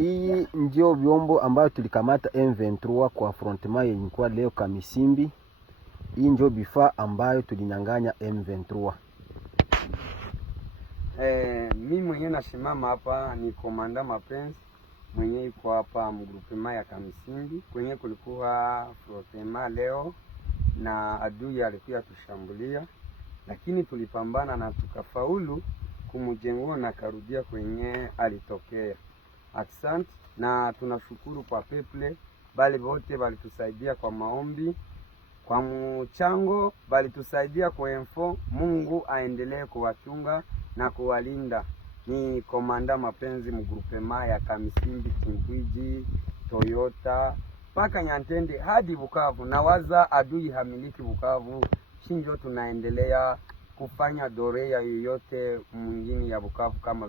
Hii ndio vyombo ambayo tulikamata M23 kwa affrontement yenye kwa leo Kamisimbi. Hii ndio vifaa ambayo tulinyang'anya M23. Mimi mwenyewe nasimama hapa ni Komanda Mapenzi mwenyewe yuko hapa mgrupema ya Kamisimbi kwenye kulikuwa affrontement leo na adui alikuwa tushambulia, lakini tulipambana na tukafaulu kumjengua na karudia kwenye alitokea. Asante na tunashukuru kwa peple bali wote walitusaidia kwa maombi, kwa mchango, walitusaidia kwa info. Mungu aendelee kuwachunga na kuwalinda. Ni Komanda Mapenzi mgrupema ya Kamisimbi, Kimbwiji, Toyota paka Nyantende hadi Bukavu, na waza adui hamiliki Bukavu. Shinjo tunaendelea kufanya dorea yoyote mwingine ya Bukavu kama